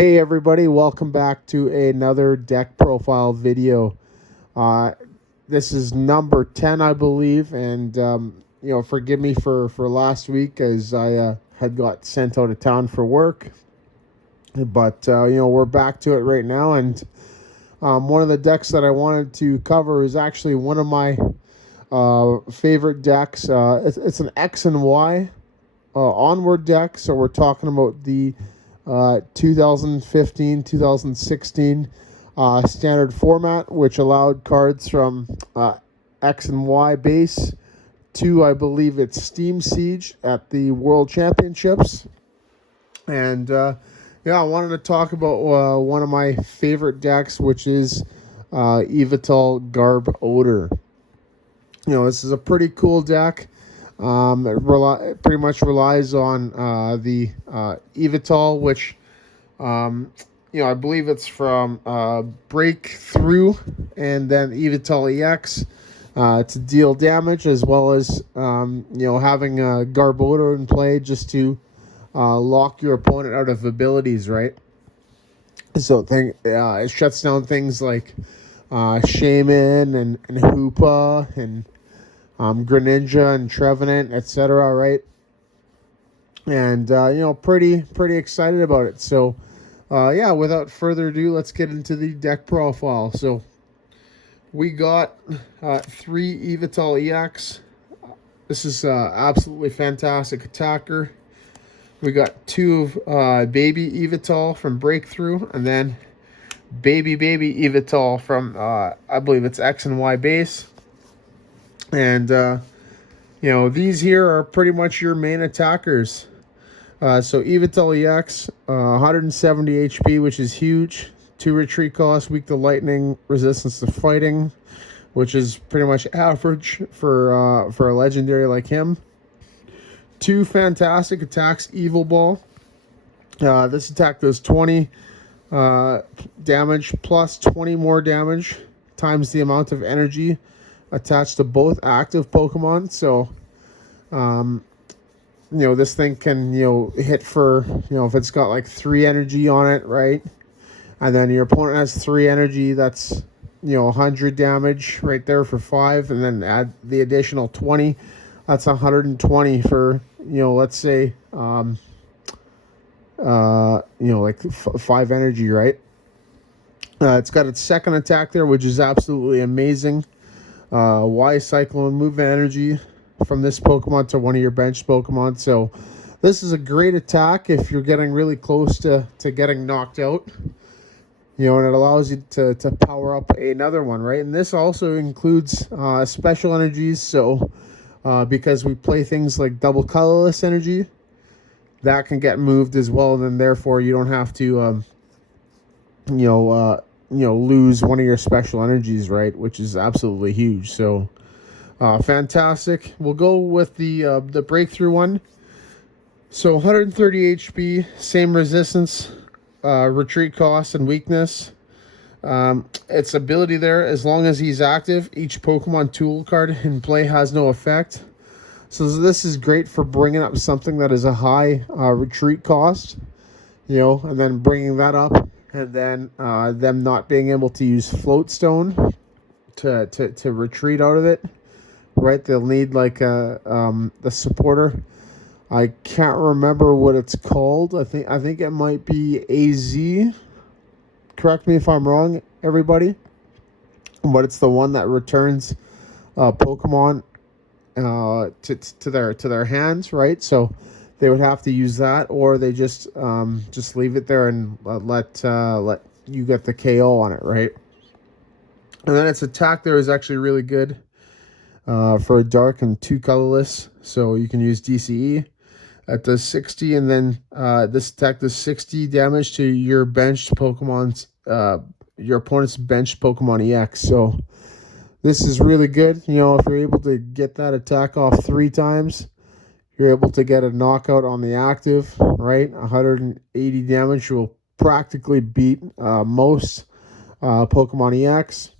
Hey everybody, welcome back to another deck profile video. Uh, this is number 10, I believe, and forgive me for last week as I had got sent out of town for work. But we're back to it right now, and one of the decks that I wanted to cover is actually one of my favorite decks. It's an X and Y onward deck, so we're talking about the 2015-2016 standard format, which allowed cards from X and Y base to, I believe it's Steam Siege at the World Championships. And I wanted to talk about one of my favorite decks, which is Yveltal Garbodor. This is a pretty cool deck. It pretty much relies on the Yveltal, which I believe it's from Breakthrough, and then Yveltal EX to deal damage, as well as having a Garbodor in play just to lock your opponent out of abilities, right? So it shuts down things like Shaman and Hoopa and Greninja and Trevenant, etc., right? And pretty excited about it. So without further ado, let's get into the deck profile. So we got 3 Yveltal EX. This is absolutely fantastic attacker. We got 2 of Baby Yveltal from Breakthrough, and then Baby Yveltal from I believe it's X and Y base. And these here are pretty much your main attackers. So Yveltal EX, 170 HP, which is huge. 2 retreat cost, weak to lightning, resistance to fighting, which is pretty much average for a legendary like him. 2 fantastic attacks, Evil Ball. This attack does 20 damage plus 20 more damage times the amount of energy attached to both active Pokemon. So this thing can hit for if it's got like 3 energy on it, right? And then your opponent has 3 energy, that's 100 damage right there for 5, and then add the additional 20, that's 120 for let's say like 5 energy, right? It's got its second attack there, which is absolutely amazing. Y Cyclone, move energy from this Pokemon to one of your bench Pokemon. So this is a great attack if you're getting really close to getting knocked out. And it allows you to power up another one, right? And this also includes special energies. So because we play things like double colorless energy, that can get moved as well. And then therefore you don't have to lose one of your special energies, right? Which is absolutely huge. So fantastic. We'll go with the Breakthrough one. So 130 HP, same resistance, retreat cost, and weakness. Its ability there, as long as he's active, each Pokemon tool card in play has no effect. So this is great for bringing up something that is a high retreat cost, and then bringing that up, and then them not being able to use Float Stone to retreat out of it, right? They'll need like the supporter. I can't remember what it's called. I think it might be AZ. Correct me if I'm wrong, everybody. But it's the one that returns Pokemon to their hands, right? So they would have to use that, or they just leave it there and let you get the KO on it, right? And then its attack there is actually really good for a dark and 2 colorless, so you can use DCE. It does 60, and then this attack does 60 damage to your benched Pokemon's your opponent's benched Pokemon EX. So this is really good. If you're able to get that attack off 3 times, you're able to get a knockout on the active, right? 180 damage will practically beat most Pokemon EX.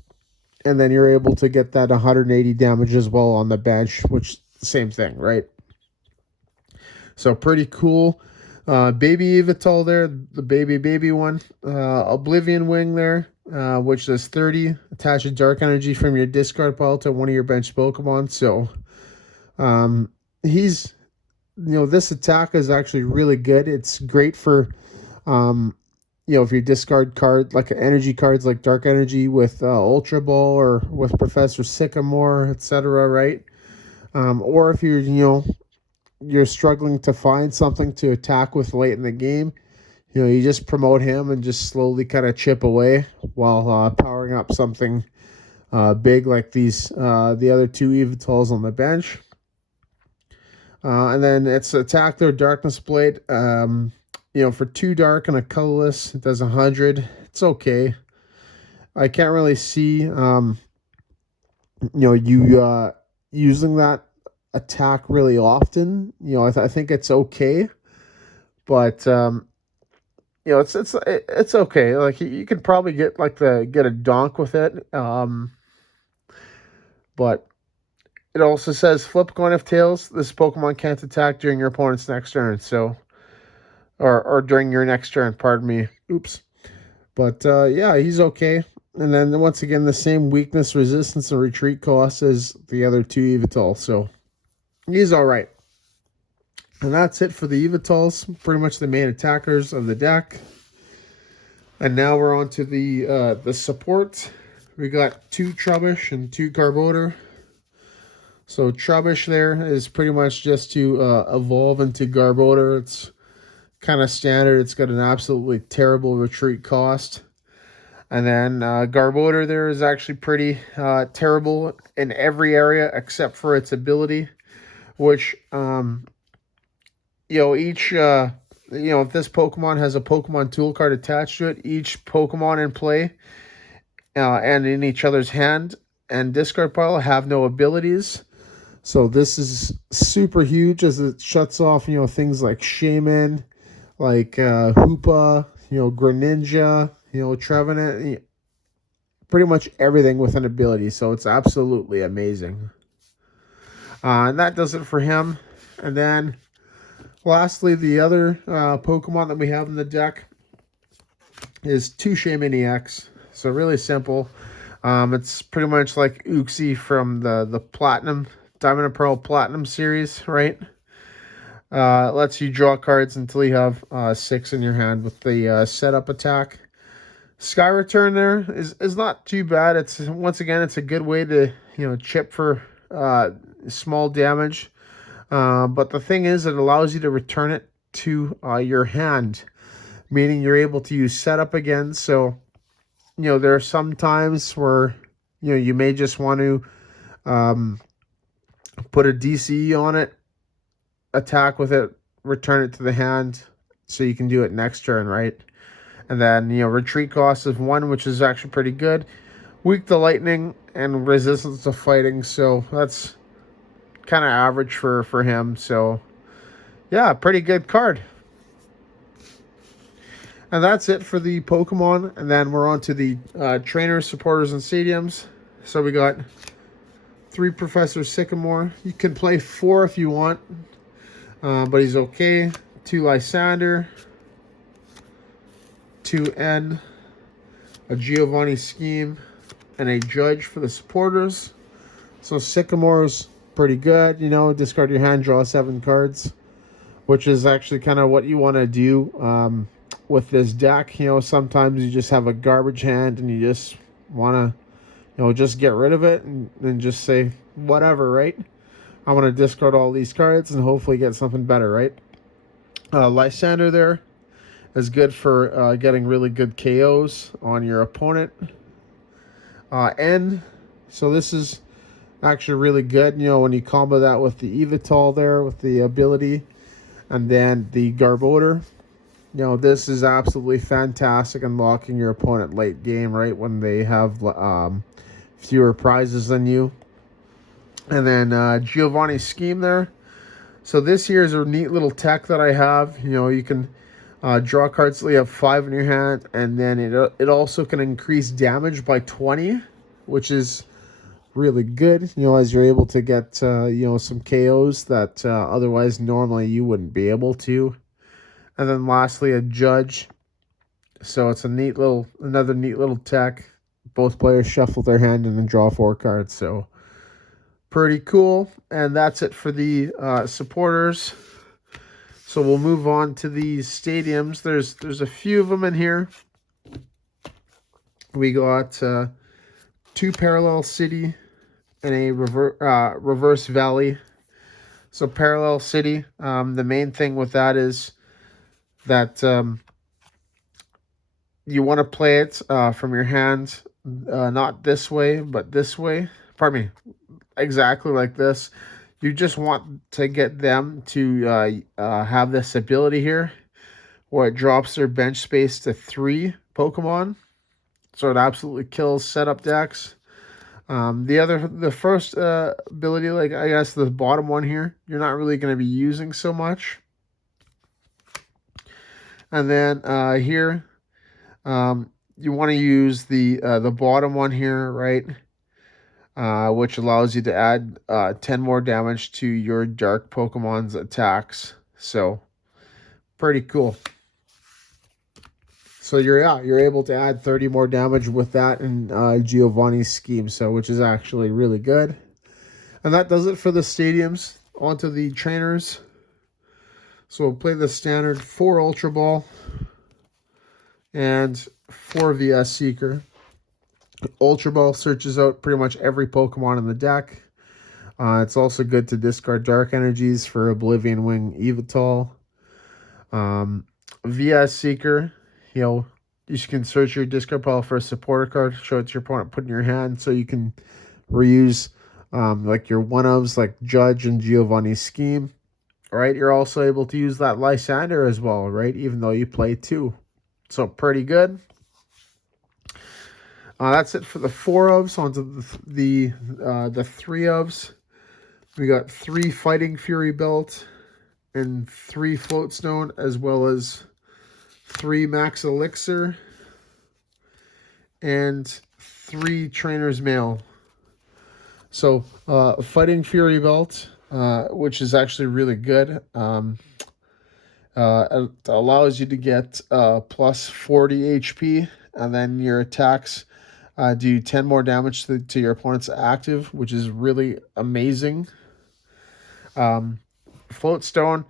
And then you're able to get that 180 damage as well on the bench, which same thing, right? So pretty cool. Baby Yveltal there, the baby one. Oblivion Wing there, which does 30. Attach a dark energy from your discard pile to one of your bench Pokemon. So he's, this attack is actually really good. It's great for, if you discard card like energy cards like Dark Energy with Ultra Ball or with Professor Sycamore, etc. Right? Or if you're struggling to find something to attack with late in the game, you just promote him and just slowly kind of chip away while powering up something big like the other two Yveltals on the bench. And then it's attack their Darkness Blade. For 2 dark and a colorless, it does 100. It's okay. I can't really see, you using that attack really often. I think it's okay, but it's okay. Like you could probably get a donk with it, but it also says flip coin of tails. This Pokemon can't attack during your opponent's next turn, so or during your next turn. Pardon me. Oops. But yeah, he's okay. And then once again, the same weakness, resistance, and retreat cost as the other two Yveltal. So he's all right. And that's it for the Yveltals. Pretty much the main attackers of the deck. And now we're on to the support. We got 2 Trubbish and 2 Garbodor. So Trubbish there is pretty much just to evolve into Garbodor. It's kind of standard. It's got an absolutely terrible retreat cost. And then Garbodor there is actually pretty terrible in every area except for its ability, which, each, if this Pokemon has a Pokemon tool card attached to it, each Pokemon in play and in each other's hand and discard pile have no abilities. So this is super huge as it shuts off, things like Shaman, like Hoopa, Greninja, Trevenant, pretty much everything with an ability. So it's absolutely amazing. And that does it for him. And then lastly, the other Pokemon that we have in the deck is 2 Shaman EX. So really simple. It's pretty much like Uxie from the Platinum, Diamond and Pearl Platinum series, right? It lets you draw cards until you have 6 in your hand with the setup attack. Sky Return there is not too bad. It's once again, it's a good way to chip for small damage. But the thing is, it allows you to return it to your hand, meaning you're able to use setup again. So there are some times where you may just want to put a DCE on it, attack with it, return it to the hand, so you can do it next turn, right? And then, retreat cost of 1, which is actually pretty good. Weak to lightning and resistance to fighting, so that's kind of average for him. So, yeah, pretty good card. And that's it for the Pokemon. And then we're on to the trainers, supporters, and stadiums. So we got 3 Professor Sycamore. You can play 4 if you want, but he's okay. 2 Lysander, 2 N, a Giovanni Scheme, and a Judge for the supporters. So Sycamore's pretty good. Discard your hand, draw 7 cards, which is actually kind of what you want to do with this deck. Sometimes you just have a garbage hand and you just want to, just get rid of it and just say, whatever, right? I want to discard all these cards and hopefully get something better, right? Lysander there is good for getting really good KOs on your opponent. N, so this is actually really good, when you combo that with the Yveltal there, with the ability, and then the Garbodor. This is absolutely fantastic unlocking your opponent late game, right, when they have fewer prizes than you. And then Giovanni Scheme there. So this here is a neat little tech that I have. You can draw cards till you have 5 in your hand, and then it also can increase damage by 20, which is really good, as you're able to get, some KOs that otherwise normally you wouldn't be able to. And then lastly, a Judge. So it's another neat little tech. Both players shuffle their hand and then draw 4 cards. So pretty cool. And that's it for the supporters. So we'll move on to these stadiums. There's a few of them in here. We got 2 Parallel City and a Reverse Valley. So Parallel City, the main thing with that is that you want to play it from your hand, not this way, but this way. Pardon me, exactly like this. You just want to get them to have this ability here, where it drops their bench space to 3 Pokemon. So it absolutely kills setup decks. The first ability, like I guess the bottom one here, you're not really going to be using so much. And then here, you want to use the bottom one here, right? Which allows you to add 10 more damage to your dark Pokemon's attacks. So pretty cool. So you're able to add 30 more damage with that in Giovanni's scheme, so which is actually really good. And that does it for the stadiums. On to the trainers. So we'll play the standard 4 Ultra Ball and 4 VS Seeker. Ultra Ball searches out pretty much every Pokemon in the deck. It's also good to discard Dark Energies for Oblivion Wing Yveltal. VS Seeker, you can search your discard pile for a supporter card, show it to your opponent, put it in your hand, so you can reuse like your one-ofs like Judge and Giovanni's scheme. Right, you're also able to use that Lysander as well, right? Even though you play 2, so pretty good. That's it for the 4-ofs. On to the 3-ofs. We got 3 Fighting Fury Belt and 3 Float Stone, as well as 3 Max Elixir and 3 Trainer's Mail. So Fighting Fury Belt, which is actually really good. It allows you to get plus 40 HP, and then your attacks do 10 more damage to your opponent's active, which is really amazing. Float Stone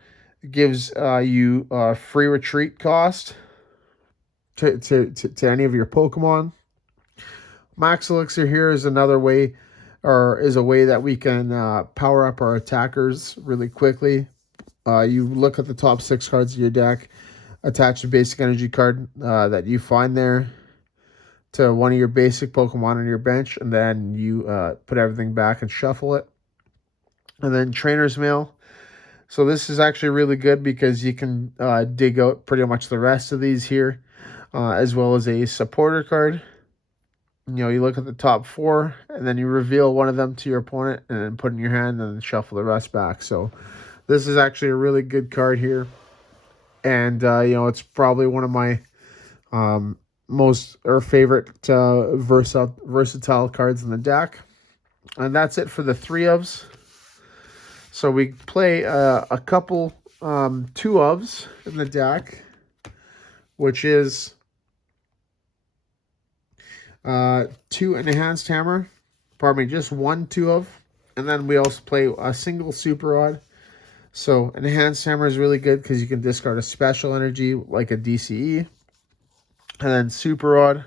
gives you free retreat cost to any of your Pokemon. Max Elixir here is another way, or is a way that we can power up our attackers really quickly. You look at the top 6 cards of your deck, attach a basic energy card that you find there to one of your basic Pokemon on your bench, and then you put everything back and shuffle it. And then Trainer's Mail. So this is actually really good because you can dig out pretty much the rest of these here, as well as a supporter card. You look at the top 4, and then you reveal one of them to your opponent, and then put it in your hand, and then shuffle the rest back. So this is actually a really good card here, and it's probably one of my most or favorite versatile cards in the deck. And that's it for the 3-ofs. So we play a couple 2-ofs in the deck, which is 2 Enhanced Hammer. Pardon me, just 1 2-of. And then we also play a single Super Rod. So Enhanced Hammer is really good because you can discard a special energy like a DCE. And then Super Rod,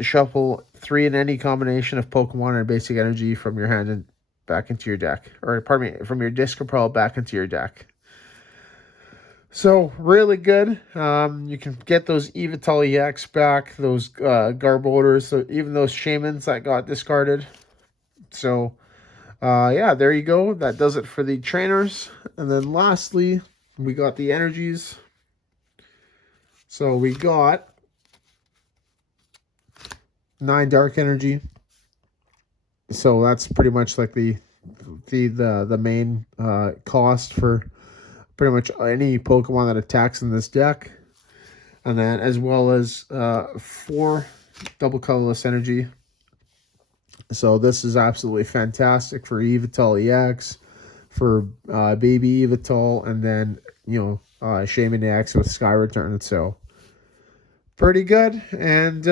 shuffle 3 in any combination of Pokemon and basic energy from your hand and back into your deck. Or, pardon me, from your discard pile back into your deck. So, really good. You can get those Yveltal EX back, those Garbodors, so even those Shamans that got discarded. So, yeah, there you go. That does it for the trainers. And then lastly, we got the energies. So, we got 9 Dark Energy. So, that's pretty much like the main cost for pretty much any Pokemon that attacks in this deck. And then as well as 4 double colorless energy. So this is absolutely fantastic for Yveltal EX, for Baby Yveltal, and then Shaman X with Sky Return. So pretty good, and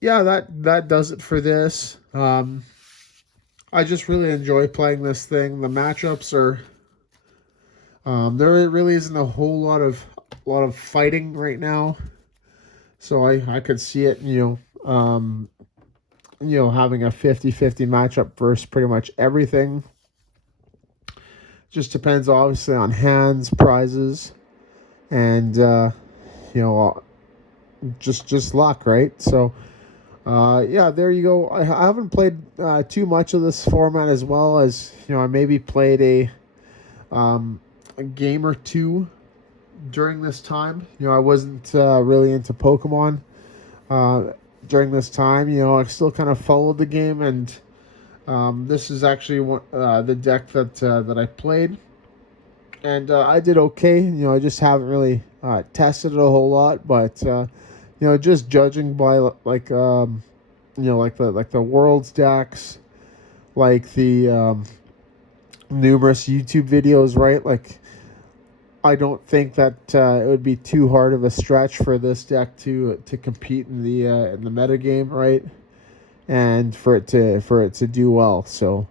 yeah, that does it for this. I just really enjoy playing this thing. The matchups are there really isn't a whole lot of fighting right now, so I could see it having a 50-50 matchup versus pretty much everything. Just depends obviously on hands, prizes, and just luck, right? So yeah, there you go. I haven't played too much of this format, as well as I maybe played a game or two during this time. I wasn't really into Pokemon during this time. I still kind of followed the game, and this is actually the deck that I played, and I did okay. I just haven't really tested it a whole lot, but just judging by like the world's decks, like the numerous YouTube videos, right? Like, I don't think that it would be too hard of a stretch for this deck to compete in the meta game, right? And for it to do well. So,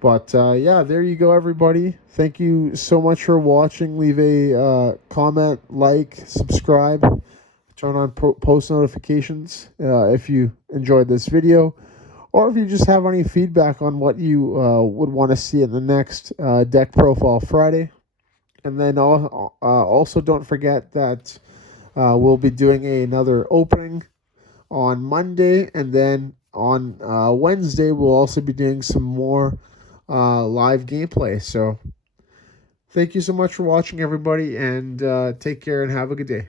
but yeah, there you go, everybody. Thank you so much for watching. Leave a comment, like, subscribe, turn on post notifications if you enjoyed this video, or if you just have any feedback on what you would want to see in the next Deck Profile Friday. And then also don't forget that we'll be doing another opening on Monday, and then on Wednesday we'll also be doing some more live gameplay. So thank you so much for watching, everybody, and take care and have a good day.